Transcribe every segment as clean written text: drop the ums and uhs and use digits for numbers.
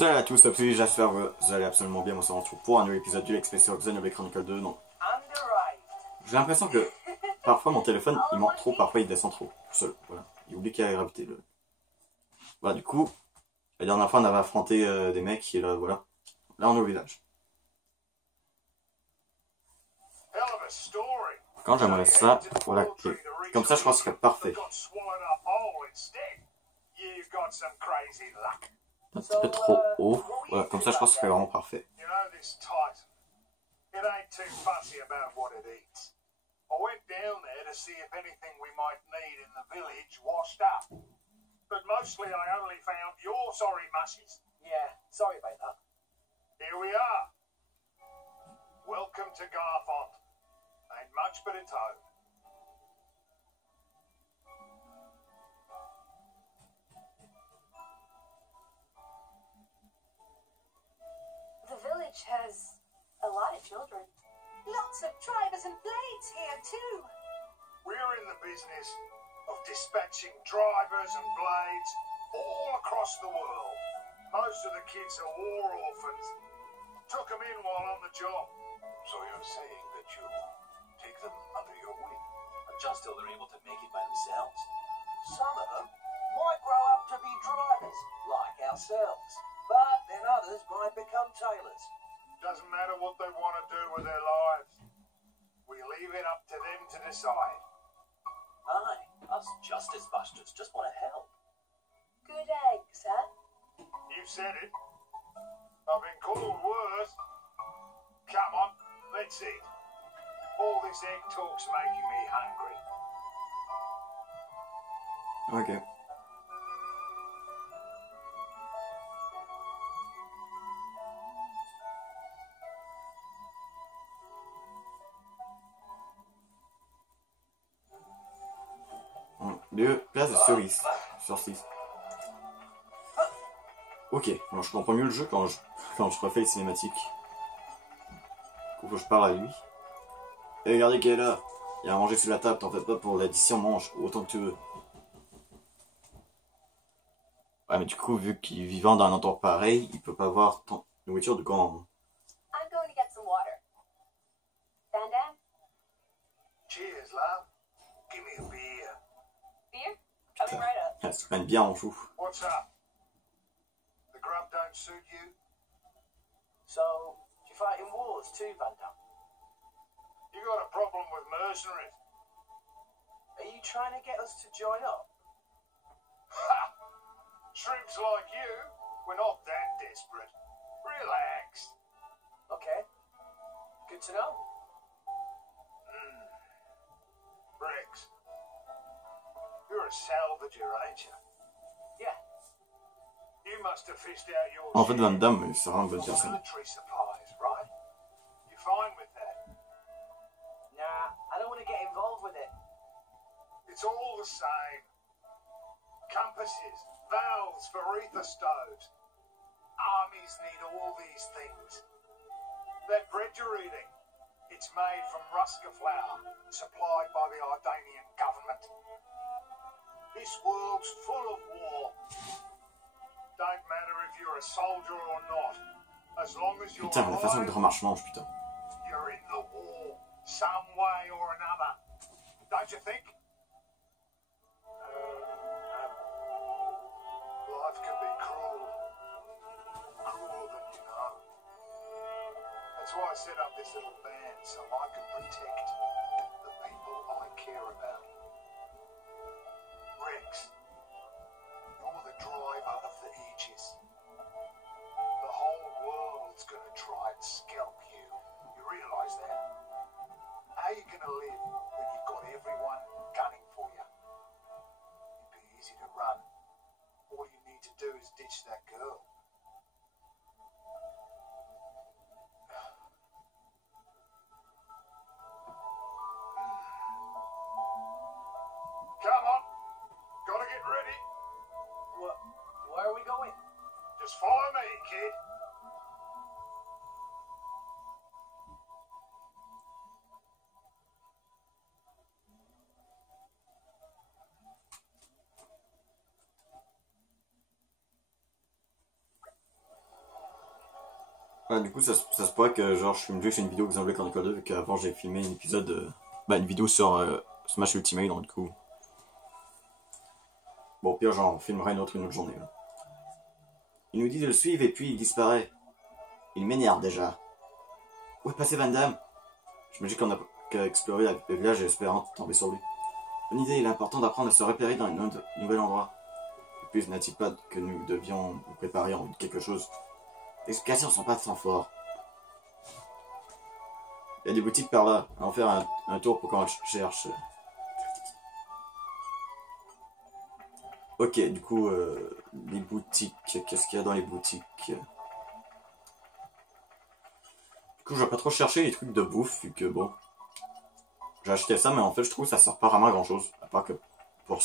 Salut à tous, j'espère que vous allez absolument bien. On se retrouve pour un nouvel épisode du Let's Play sur Xenoblade Chronicles 2. Donc, j'ai l'impression que parfois mon téléphone il monte trop, parfois il descend trop. Tout seul, voilà. Il oublie qu'il y a la gravité. Voilà, du coup, la dernière fois on avait affronté des mecs et là, voilà. Là on est au village. Quand j'aimerais ça, voilà, comme ça je pense que ce serait parfait. Un petit peu trop haut, voilà, comme ça je pense que ce serait vraiment parfait. But mostly I only found your sorry mushes. Yeah, sorry about that. Here we are. Welcome to Garthont. Ain't much but a toad. The village has a lot of children. Lots of drivers and blades here too. We're in the business of dispatching drivers and blades all across the world. Most of the kids are war orphans. Took them in while on the job. So you're saying that you take them under your wing? Just till they're able to make it by themselves. Some of them might grow up to be drivers, like ourselves. But then others might become tailors. Doesn't matter what they want to do with their lives. We leave it up to them to decide. Aye, us justice busters just want to help. Good eggs, huh? You said it. I've been called worse. Come on, let's eat. All this egg talk's making me hungry. Ok. Deux places de cerises sur 6. Ok, alors je comprends mieux le jeu quand je refais les cinématiques. Du coup, faut que je parle à lui. Et regardez qui est là. Il y a à manger sur la table, t'en fais pas pour l'addition, mange autant que tu veux. Ouais, mais du coup, vu qu'il vivant dans un endroit pareil, il peut pas avoir tant de nourriture de quand. I'm going to get some water. Dan Dan? Cheers, love. Give me a beer. Beer? Coming right up. Elle se prenne bien en joue. What's up? The grub don't suit you? So, do you fight in wars too, Van Damme? You got a problem with mercenaries? Are you trying to get us to join up? Ha! Shrimps like you, we're not that desperate. Relax. Okay. Good to know. Rex, you're a salvager, ain't you? Yeah. You must have fished out your En fait, share Van Damme, c'est vraiment une bonne for personne. military supplies, right? You fine with that? Nah, I don't want to get involved with it. It's all the same. Compasses, valves for ether stoves. Armies need all these things. That bread you're eating, it's made from Ruska flour, supplied by the Ardanian government. This world's full of war. Don't matter if you're a soldier or not. As long as you're Putain, la façon dont le alive, grand mange, putain. you're in the war, some way or another. Don't you think? Life can be cruel. Crueler than you know. That's why I set up this little band, so I can protect the people I care about. Rex, you're the driver of the Aegis. The whole world's gonna try and scalp you. You realise that? How you gonna live when you've got everyone gunning for you? It'd be easy to run. All you need to do is ditch that girl. Come on. Gotta get ready. Where are we going? Just follow me, kid. Ouais, du coup, ça se pourrait que genre je filme juste une vidéo Xenoblade Chronicle 2, vu qu'avant j'ai filmé un épisode, une vidéo sur Smash Ultimate, donc du coup. Bon, au pire, j'en filmerai une autre journée. Là. Il nous dit de le suivre et puis il disparaît. Il m'énerve déjà. Où est passé Van Damme? Je me dis qu'on a qu'à explorer le village et espérant tomber sur lui. Bonne idée, il est important d'apprendre à se repérer dans un nouvel endroit. Et puis, n'a-t-il pas que nous devions nous préparer en vue de quelque chose? Les explications sont pas sans fort. Il y a des boutiques par là. On va faire un tour pour qu'on cherche. Ok, du coup, les boutiques. Qu'est-ce qu'il y a dans les boutiques? Du coup, je vais pas trop chercher les trucs de bouffe, vu que bon. J'ai acheté ça, mais en fait, je trouve que ça sert pas vraiment à grand chose. À part que pour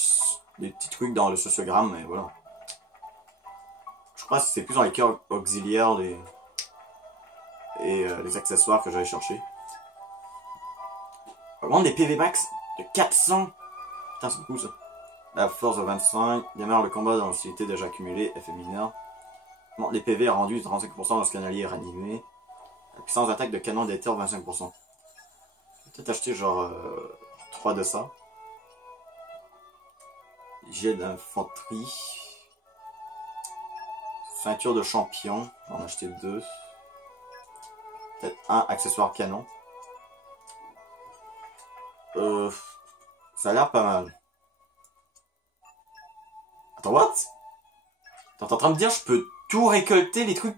des petits trucs dans le sociogramme, mais voilà. Je crois que c'est plus dans les cœurs auxiliaires et les accessoires que j'allais chercher. On va vendre des PV max de 400. Putain, c'est beaucoup ça. La force de 25. Démarre le combat dans l'hostilité déjà accumulée. Effet mineur. Bon, les PV rendus 35% lorsqu'un allié est ranimé. La puissance d'attaque de canon d'éther 25%. Peut-être acheter genre 3 de ça. Jet d'infanterie. Ceinture de champion. J'en ai acheté 2. Peut-être un accessoire canon. Ça a l'air pas mal. Attends, what? T'es en train de me dire je peux tout récolter les trucs?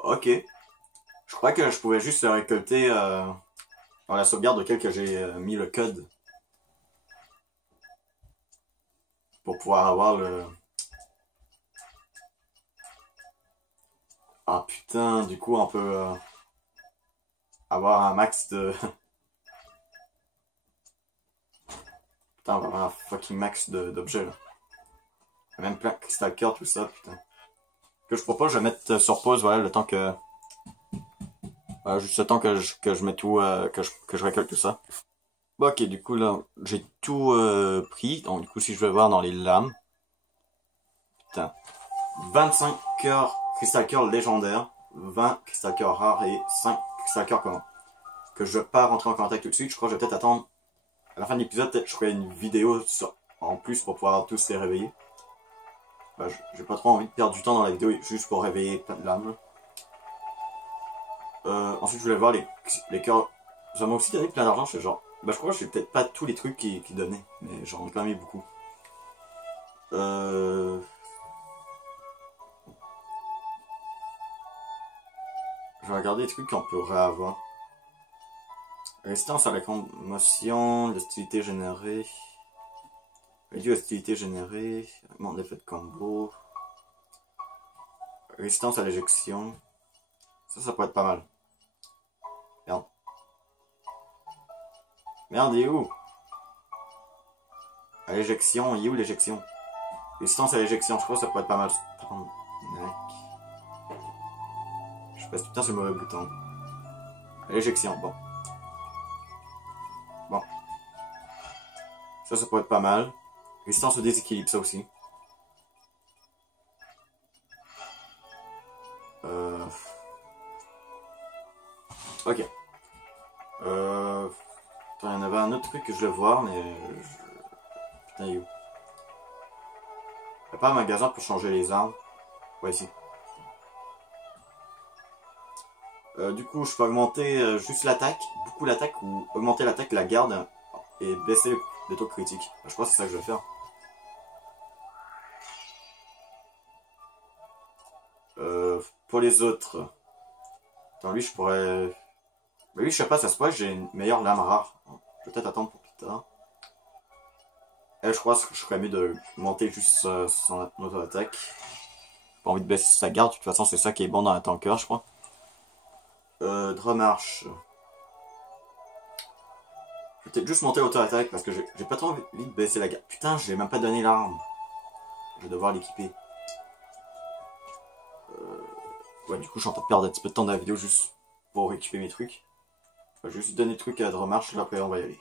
Ok. Je crois que je pouvais juste récolter dans la sauvegarde auquel que j'ai mis le code. Pour pouvoir avoir le... Ah putain, du coup on peut avoir un max de... Putain, on va avoir un fucking max d'objets là. Même plein de crystal cœur, tout ça, putain. Que je propose, je vais mettre sur pause, voilà, le temps que... juste le temps que je mets tout, que je récolte tout ça. Bon, ok, du coup là, j'ai tout pris. Donc du coup, si je vais voir dans les lames... Putain. 25 cœurs, cristal cœur légendaire, 20 cristal cœur rares et 5 cristal cœur commun. Que je vais pas rentrer en contact tout de suite, je crois que je vais peut-être attendre à la fin de l'épisode, peut-être je ferai une vidéo en plus pour pouvoir tous les réveiller. Bah, j'ai pas trop envie de perdre du temps dans la vidéo juste pour réveiller plein de lames. Ensuite je voulais voir les cœurs. Ça m'a aussi donné plein d'argent, je genre. Bah je crois que j'ai peut-être pas tous les trucs qui donnaient, mais j'en ai quand même eu beaucoup. Je vais regarder les trucs qu'on pourrait avoir. Résistance à la commotion, l'hostilité générée. Réduit l'hostilité générée. Augmente l'effet de combo. Résistance à l'éjection. Ça pourrait être pas mal. Merde. Merde, il est où? À l'éjection, il est où l'éjection? Résistance à l'éjection, je crois que ça pourrait être pas mal. Je passe tout le temps sur le mauvais bouton. À l'éjection, bon. Bon. Ça pourrait être pas mal. Résistance au déséquilibre, ça aussi. Ok. Attends, il y en avait un autre truc que je voulais voir, mais... Putain, il est où? Il n'y a pas un magasin pour changer les armes? Ouais, ici. Du coup, je peux augmenter juste l'attaque, beaucoup l'attaque, ou augmenter l'attaque, la garde, et baisser le taux critique. Je pense que c'est ça que je vais faire. Pour les autres... Attends, lui, je pourrais... Mais lui, je sais pas, ça se pourrait que j'ai une meilleure lame rare. Peut-être attendre pour plus tard. Elle, je crois que je ferais mieux de monter juste son auto-attaque. Pas envie de baisser sa garde, de toute façon, c'est ça qui est bon dans la tanker, je crois. Dramarche. Je vais peut-être juste monter l'auto-attaque parce que j'ai pas trop envie de baisser la garde. Putain, je l'ai même pas donné l'arme. Je vais devoir l'équiper. Ouais, du coup, je suis en train de perdre un petit peu de temps dans la vidéo juste pour récupérer mes trucs. Je vais juste donner le truc à Dramarche, là après on va y aller.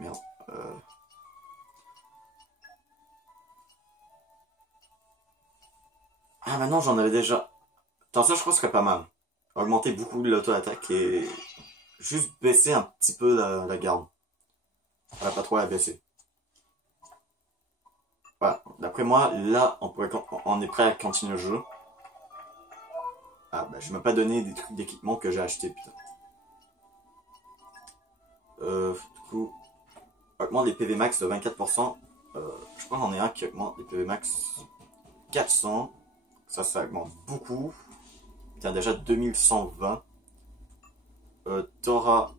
Merde. Ah, maintenant j'en avais déjà. Attends, ça je crois que ce serait pas mal. Augmenter beaucoup l'auto-attaque et juste baisser un petit peu la garde. Voilà, pas trop la baisser. Voilà, d'après moi, là, on est prêt à continuer le jeu. Ah, bah, je m'ai pas donné des trucs d'équipement que j'ai acheté, putain. Du coup, augmente les PV max de 24%. Je crois que j'en ai un qui augmente les PV max 400. Ça augmente beaucoup. Tiens, déjà 2120. T'auras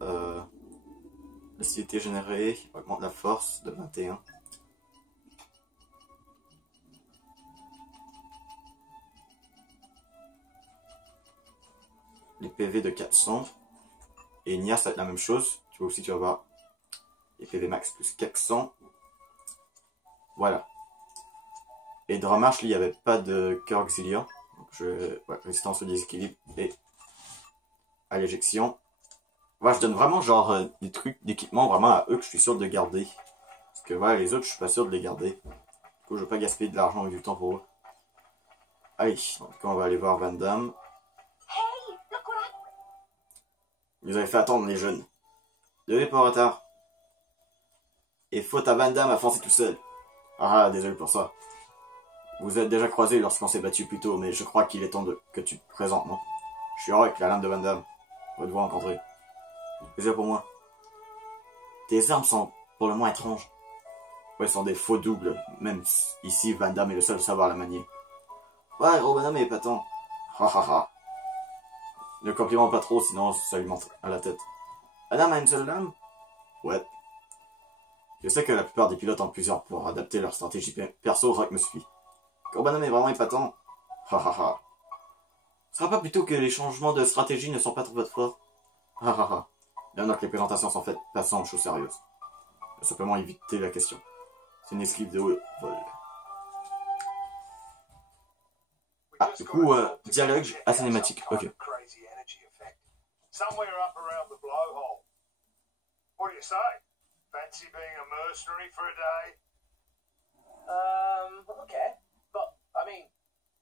l'acidité générée, augmente la force de 21. Les PV de 400. Et Nia, ça va être la même chose. Tu vois aussi, tu vas voir les PV max plus 400. Voilà. Et Dramarche, lui, il n'y avait pas de cœur auxiliaire. Donc résistance au déséquilibre et à l'éjection. Voilà, je donne vraiment genre des trucs d'équipement vraiment à eux que je suis sûr de garder. Parce que voilà, les autres, je suis pas sûr de les garder. Du coup, je veux pas gaspiller de l'argent et du temps pour eux. Allez, en tout cas, on va aller voir Van Damme. Vous avez fait attendre les jeunes. Désolé pour le retard. Et faute à Van Damme à foncer tout seul. Ah, désolé pour ça. Vous êtes déjà croisés lorsqu'on s'est battu plus tôt, mais je crois qu'il est temps que tu te présentes, non? Je suis heureux avec la lame de Van Damme. On va devoir rencontrer. Plaisir pour moi. Tes armes sont pour le moins étranges. Ouais, ce sont des faux doubles. Même ici, Van Damme est le seul à savoir la manier. Ouais, gros bonhomme est épatant. Ha ha ha. Ne complimente pas trop, sinon ça lui monte à la tête. Van Damme a une seule lame? Ouais. Je sais que la plupart des pilotes ont plusieurs pour adapter leur stratégie perso, Rock me suit. Gros bonhomme est vraiment épatant. Ha ha ha. Ce sera pas plutôt que les changements de stratégie ne sont pas trop votre fort? Ha ha ha. Bien que les présentations sont faites, passons aux choses sérieuses. Je vais simplement éviter la question. C'est une esquive de haut vol. Ah, du coup, dialogue à cinématique. Ok. Somewhere up around the blowhole. What do you say? Fancy being a mercenary for a day? Okay. But, I mean,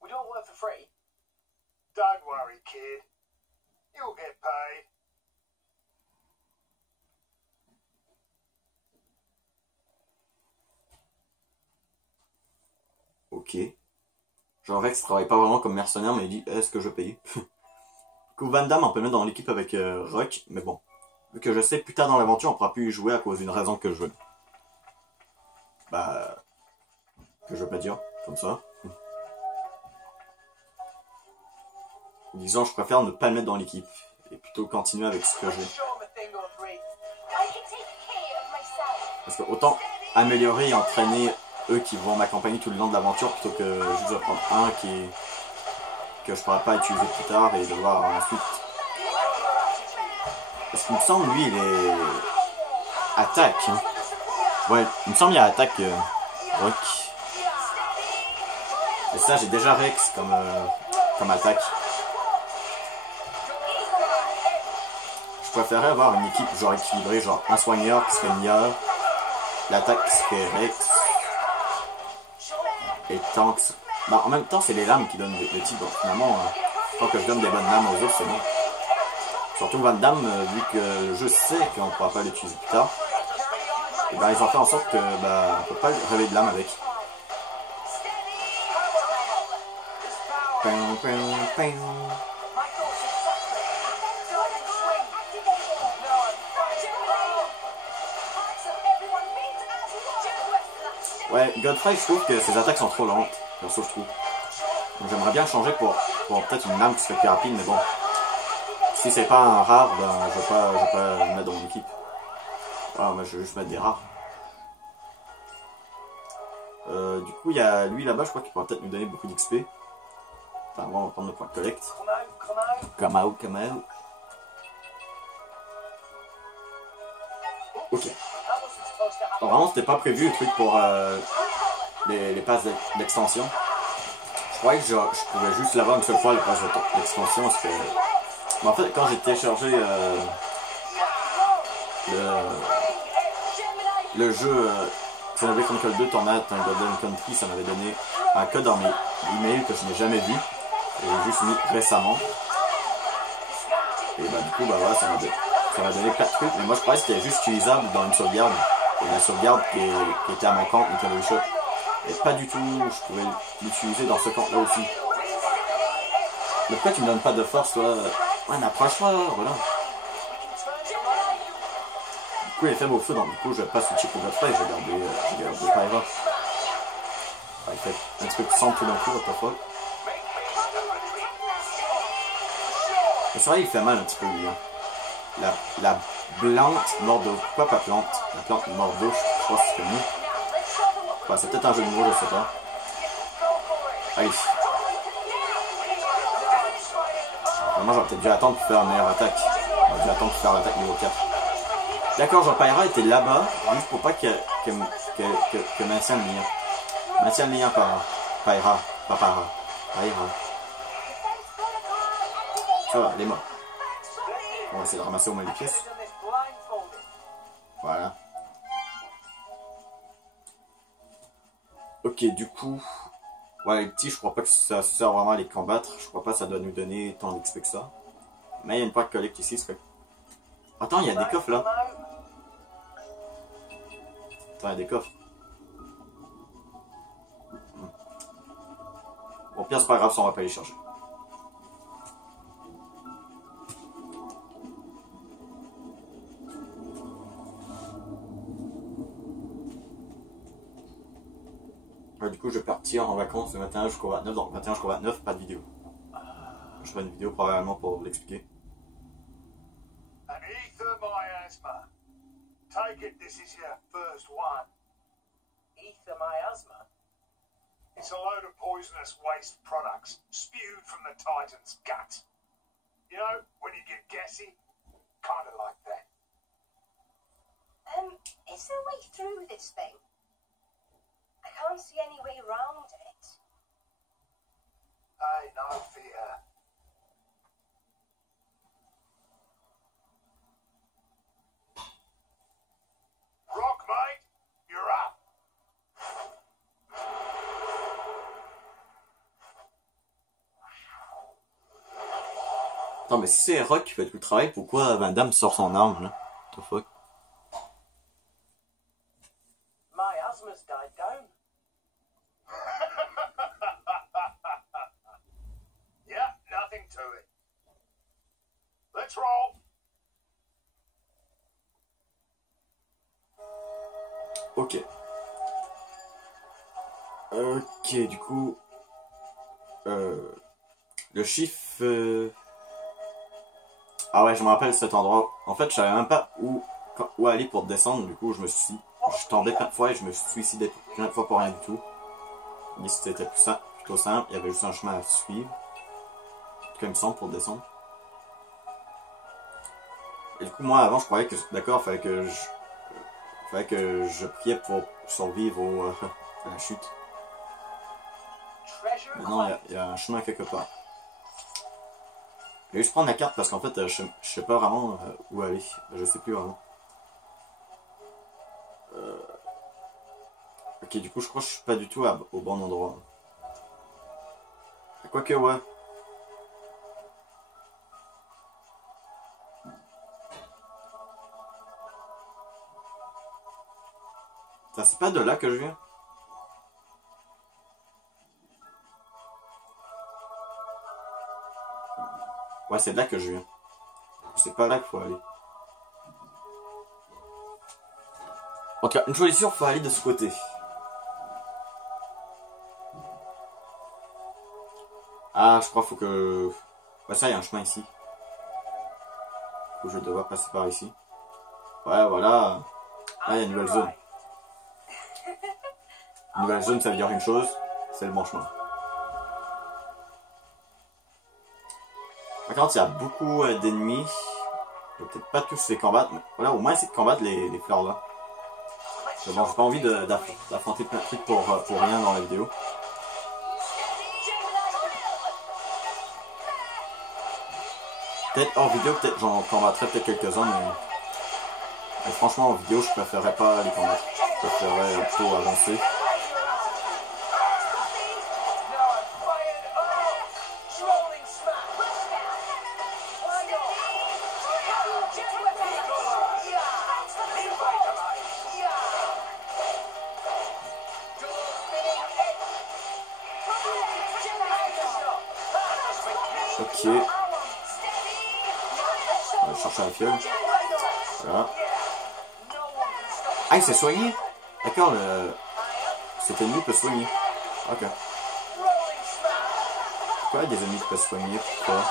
we don't work for free. Don't worry, kid. You'll get paid. Ok. Genre Rex travaille pas vraiment comme mercenaire, mais il dit est-ce que je paye? Du coup, Van Damme, on peut le mettre dans l'équipe avec Rock, mais bon. Vu que je sais, plus tard dans l'aventure, on pourra plus y jouer à cause d'une raison que je veux. Bah. Que je veux pas dire, comme ça. Disons, je préfère ne pas le mettre dans l'équipe. Et plutôt continuer avec ce que j'ai. Parce que autant améliorer et entraîner eux qui vont m'accompagner tout le long de l'aventure plutôt que juste de prendre un que je pourrais pas utiliser plus tard et devoir ensuite. Parce qu'il me semble lui il est attaque. Hein. Ouais, il me semble il y a attaque Rock. Et ça j'ai déjà Rex comme attaque. Je préférerais avoir une équipe genre équilibrée, genre un soigneur qui serait Nia, l'attaque qui serait Rex. Et tanks. Bah, en même temps, c'est les lames qui donnent le type. Donc, finalement, tant que je donne des bonnes lames aux autres, c'est bon. Surtout Van Damme, vu que je sais qu'on ne pourra pas l'utiliser plus tard. Et ben, ils ont fait en sorte que bah, on peut pas rêver de lame avec. Ouais, Godfrey, je trouve que ses attaques sont trop lentes. Perso, je trouve. Donc j'aimerais bien changer pour peut-être une lame qui serait plus rapide, mais bon. Si c'est pas un rare, ben je vais pas le mettre dans mon équipe. Ah, moi je vais juste mettre des rares. Du coup, il y a lui là-bas, je crois qu'il pourra peut-être nous donner beaucoup d'XP. Enfin, bon, on va prendre le point de collecte. Come out. Ok. Alors, vraiment, c'était pas prévu le truc pour les passes d'extension. Je croyais que je pouvais juste l'avoir une seule fois, les passes d'extension, parce que... Mais en fait, quand j'ai téléchargé le jeu Xenoblade Chronicle 2 Tornade and Golden Country, ça m'avait donné un code dans mes emails que je n'ai jamais vu. Et j'ai juste mis récemment. Et bah du coup, bah voilà, ça m'a donné plein de trucs. Mais moi je croyais que c'était juste utilisable dans une sauvegarde. Et la sauvegarde qui était à mon compte Nintendo Shop. Et pas du tout, je pouvais l'utiliser dans ce compte là aussi. Mais pourquoi tu me donnes pas de force, toi? Ouais, mais approche-toi, voilà. Du coup, il est faible au feu, donc du coup, je vais pas switcher pour Godfrey, je vais garder Pyra. Il fait un petit peu de sang tout d'un coup, what the fuck. Mais c'est vrai, il fait mal un petit peu, lui. Hein. La plante mordeau. Pourquoi pas plante? La plante mordeau, je crois que c'est mieux. Enfin, c'est peut-être un jeu de mots, je sais pas. Allez. Vraiment, j'aurais peut-être dû attendre pour faire une meilleure attaque. J'aurais dû attendre pour faire l'attaque niveau 4. D'accord, genre Pyra était là-bas, juste pour pas que maintienne le lien. Maintienne le lien par Pyra, pas Pyra. Pyra. Ça va, elle est morte. On va essayer de ramasser au moins les pièces. Voilà. Ok, du coup... Ouais, les petits, je crois pas que ça sert vraiment à les combattre. Je crois pas que ça doit nous donner tant d'XP que ça. Mais il y a une plaque collecte ici. Attends, il y a des coffres là. Attends, il y a des coffres. Bon, pire, c'est pas grave, ça on va pas les charger. Du coup, je vais partir en vacances le 21 jusqu'au 29. Donc, 21 jusqu'au 29, pas de vidéo. Je ferai une vidéo probablement pour l'expliquer. An ether miasma. Take it this is your first one. Ether miasma? It's a load of poisonous waste products spewed from the Titan's gut. You know, when you get gassy? Kind of like that. Is there a way through this thing? I can't see any way around it. Hey, no fear. Rock, mate, you're up. Attends, mais si c'est Rock qui fait tout le travail, pourquoi Van Damme sort son arme là? What the fuck? Miasma's died down. Yeah, nothing to it. Let's roll. Ok. Ok, du coup... le chiffre... Ah ouais, je me rappelle cet endroit. En fait, je savais même pas où aller pour descendre. Du coup, je suis tombé plein de fois et je me suis suicidé plein de fois pour rien du tout. Mais c'était plutôt simple. Il y avait juste un chemin à suivre. En tout cas, il me semble, pour descendre. Et du coup, moi, avant, je croyais que... D'accord, fallait que je priais pour survivre à la chute. Mais non, il y a un chemin quelque part. Je vais juste prendre la carte parce qu'en fait, je sais pas vraiment où aller. Je sais plus vraiment. Ok, du coup, je crois que je suis pas du tout au bon endroit. Quoique, ouais. Ça, c'est pas de là que je viens? Ouais, c'est de là que je viens. C'est pas là qu'il faut aller. En tout cas, une chose est sûre, il faut aller de ce côté. Ah, je crois qu'il faut que... Ouais, ça, il y a un chemin ici. Du coup, je vais devoir passer par ici. Ouais, voilà. Ah, il y a une nouvelle zone. Une nouvelle zone, ça veut dire une chose, c'est le bon chemin. Par contre, il y a beaucoup d'ennemis. Je vais peut-être pas tous les combattre, mais voilà, au moins essayer de combattre les fleurs là. Mais bon, j'ai pas envie d'affronter plein de trucs pour rien dans la vidéo. Peut-être hors vidéo, peut-être j'en combattrai peut-être quelques-uns, mais franchement en vidéo, je préférerais pas les combattre. préférerais plutôt avancer. Ok. On va chercher la fiole. Voilà. Ah, il s'est soigné. D'accord, cet ennemi peut soigner. Ok. Pourquoi des ennemis qui peuvent soigner? Pourquoi?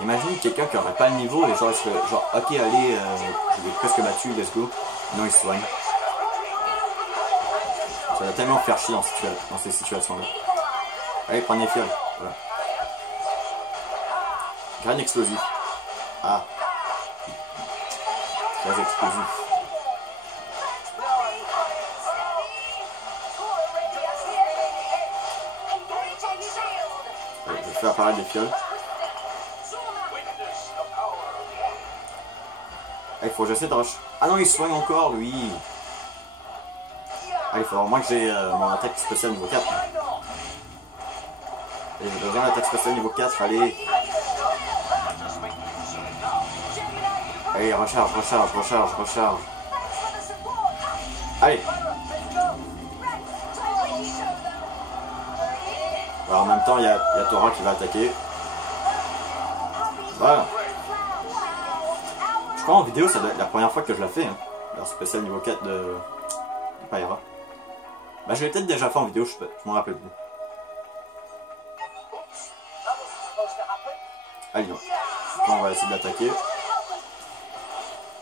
Imagine quelqu'un qui aurait pas le niveau et genre, il serait genre ok, allez, je l'ai presque battu, let's go. Non, il se soigne. Ça va tellement faire chier dans ces situations-là. Allez, prenez les fioles. Voilà. Graine explosif. Ah. Gaz explosif. Allez, je vais faire apparaître des fioles. Ah, il faut que j'essaie de rush. Ah non, il soigne encore, lui. Ah, il faut au moins que j'ai mon attaque spéciale niveau 4. Allez, j'ai besoin d'attaque spéciale niveau 4, allez. Allez, recharge. Allez. Alors, en même temps, il y a Tora qui va attaquer. Voilà. Je crois en vidéo, c'est la première fois que je la fais. Hein. Alors, spécial niveau 4 de Pyra. Bah, je l'ai peut-être déjà fait en vidéo, je m'en rappelle plus. Allez, non. On va essayer de l'attaquer.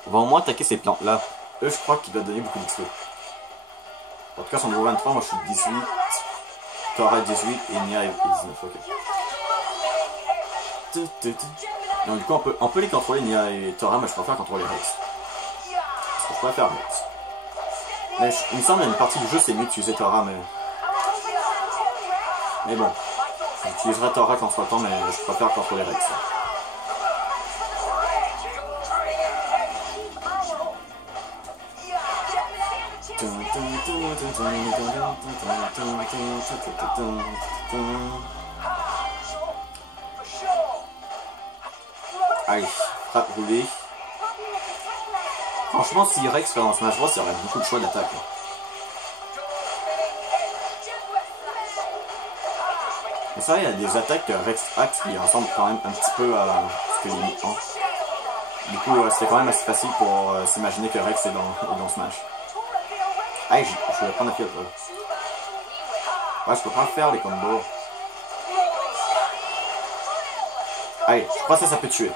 On va au moins attaquer ces plantes-là. Eux, je crois qu'ils doivent donner beaucoup d'XP. En tout cas, son niveau 23, moi je suis 18. Tora 18 et Nia est 19. Ok. Donc, du coup, on peut les contrôler, Nia et Tora, mais je préfère contrôler Rex. Parce que je préfère Rex. Mais il me semble qu'il y a une partie du jeu, c'est mieux d'utiliser Tora, mais bon. J'utiliserai Tora quand ce sera temps, mais je préfère contrôler Rex. Allez, frappe roulée. Franchement, si Rex fait dans Smash Bros, il y aurait beaucoup de choix d'attaque. Mais ça, il y a des attaques que Rex acte qui ressemblent quand même un petit peu à ce que Link a. Du coup, c'était quand même assez facile pour s'imaginer que Rex est dans Smash. Allez, je vais prendre la fiole. Ouais, je peux pas faire les combos. Allez, je crois que ça peut tuer.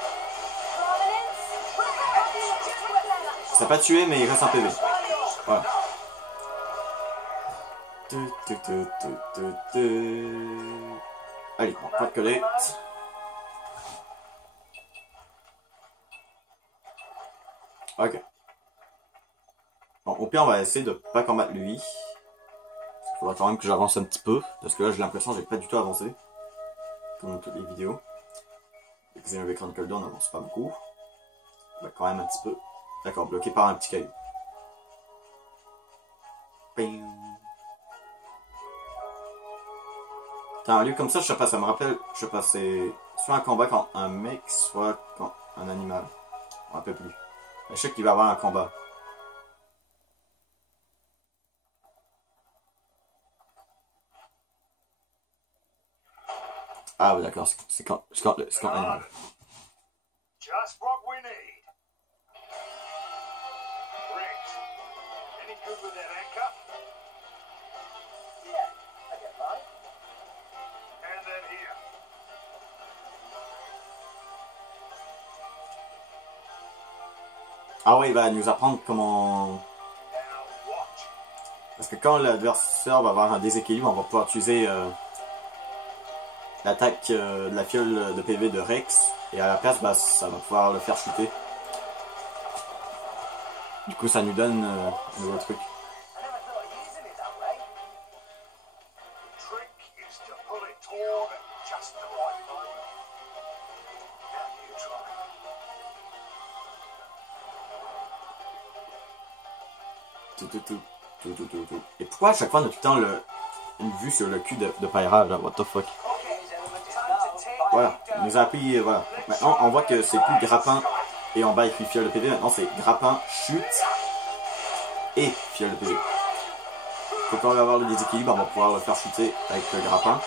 Ça n'a pas tué, mais il reste un PV. Voilà. Allez, on va coller. Ok. Bon, au pire, on va essayer de pas combattre lui. Il faudra quand même que j'avance un petit peu. Parce que là, j'ai l'impression que j'ai pas du tout avancé. Comme dans toutes les vidéos. Avec Xenoblade Chronicle 2, on n'avance pas beaucoup. Bah, quand même un petit peu. D'accord, bloqué par un petit caillou. T'as un lieu comme ça, je sais pas, ça me rappelle, je sais pas, c'est soit un combat quand un mec, soit quand un animal. Je me rappelle plus. Je sais qu'il va y avoir un combat. Ah oui, d'accord, c'est quand l'animal. Just what we need. Rex, any good with that anchor? Yeah, I get by. And then here. Ah ouais, il va nous apprendre comment... Now watch. Parce que quand l'adversaire va avoir un déséquilibre, on va pouvoir utiliser l'attaque de la fiole de PV de Rex. Et à la place, bah, ça va pouvoir le faire chuter. Du coup, ça nous donne un nouveau truc. I never thought of using it that way. The trick is to pull it toward at just the right moment. Now you try. Et pourquoi à chaque fois on a tout le temps une vue sur le cul de Pyra, là, what the fuck? Voilà, il nous a appris, voilà. Maintenant, on voit que c'est plus grappin et en bas écrit fiole de PV. Maintenant, c'est grappin, chute et fiole de PV. Donc, quand on va avoir le déséquilibre, on va pouvoir le faire chuter avec le grappin.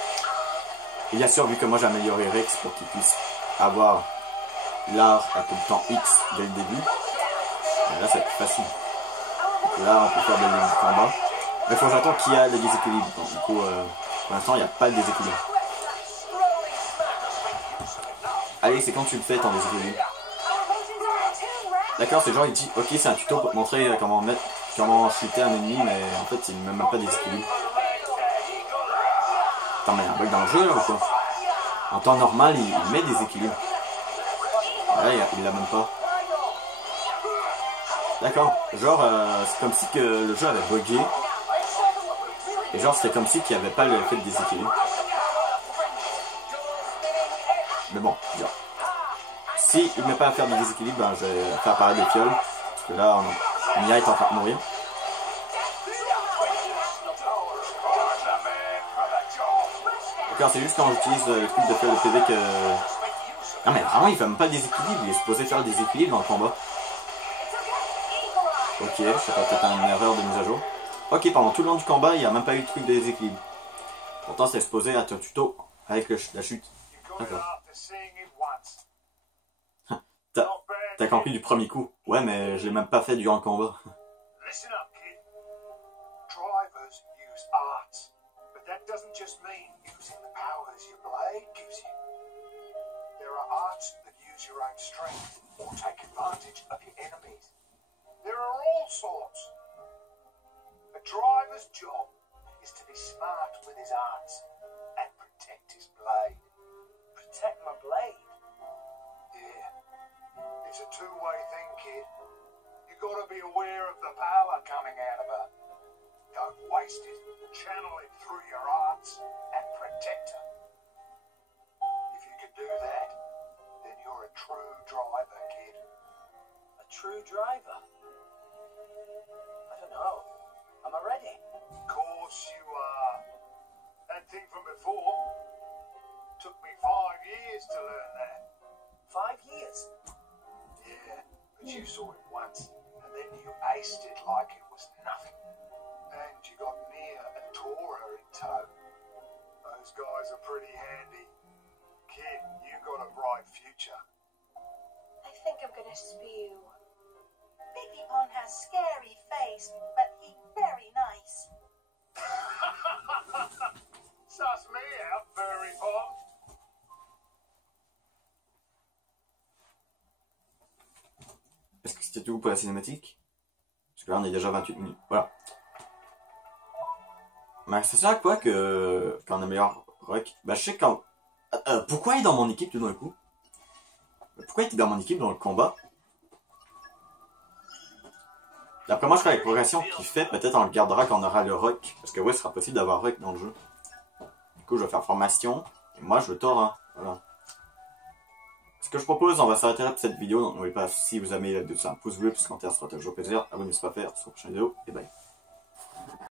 Et bien sûr, vu que moi j'ai amélioré Rex pour qu'il puisse avoir l'art à tout le temps X dès le début, là, c'est plus facile. Donc là, on peut faire des combats. Mais il faut que j'attende qu'il y a le déséquilibre. Donc, du coup, pour l'instant, il n'y a pas de déséquilibre. Allez, c'est quand tu le fais ton déséquilibre. D'accord, c'est genre il dit ok, c'est un tuto pour te montrer comment chuter un ennemi, mais en fait il ne met même pas de déséquilibre. Attends, mais il y a un bug dans le jeu là ou quoi? En temps normal, il met des équilibres. Là, il l'a même pas. D'accord, genre c'est comme si que le jeu avait bugué. Et genre c'était comme si qu'il n'y avait pas le fait de déséquilibre. Mais bon, genre. Si il ne met pas à faire du déséquilibre, ben, je vais faire apparaître des fioles. Parce que là, Mia est en train de mourir. D'accord, c'est juste quand j'utilise le truc de fiole de PV que... Non mais vraiment, il fait même pas le déséquilibre. Il est supposé faire le déséquilibre dans le combat. Ok, je sais pas, peut-être une erreur de mise à jour. Ok, pendant tout le long du combat, il n'y a même pas eu de truc de déséquilibre. Pourtant, c'est supposé être un tuto avec la chute. D'accord. T'as compris du premier coup. Ouais, mais je l'ai même pas fait durant le combat. Listen up, kid. Drivers use arts, but that doesn't just mean using the powers your blade gives you. There are arts that use your own strength or take advantage of your enemies. There are all sorts. A driver's job is to be smart with his arts and protect his blade. Protect my blade. Yeah. It's a two-way thing, kid. You gotta be aware of the power coming out of her. Don't waste it. Channel it through your arts and protect her. If you can do that, then you're a true driver, kid. A true driver? I don't know. Am I ready? Of course you are. That thing from before took me 5 years to learn that. 5 years? Yeah, but you saw it once, and then you aced it like it was nothing. And you got Nia and Tora in tow. Those guys are pretty handy. Kid, you got a bright future. I think I'm gonna spew. Biggie Pon has scary face, but he very nice. Suss me out, furry pop. Est-ce que c'était tout pour la cinématique? Parce que là on est déjà 28 minutes. Voilà. Mais c'est ça à quoi que quand on améliore Rock? Bah je sais quand... pourquoi il est dans mon équipe tout d'un coup? Pourquoi il était dans mon équipe dans le combat? D'après moi je crois que la progression qu'il fait, peut-être on le gardera quand on aura le Rock. Parce que ouais, ce sera possible d'avoir Rock dans le jeu. Du coup je vais faire formation. Et moi je veux Tora. Voilà. Ce que je propose, on va s'arrêter là pour cette vidéo. Donc n'oubliez pas, si vous aimez la vidéo, c'est un pouce bleu, plus commentaire sera toujours plaisir. Abonnez-vous si ce n'est pas fait, on se retrouve pour la prochaine vidéo, et bye.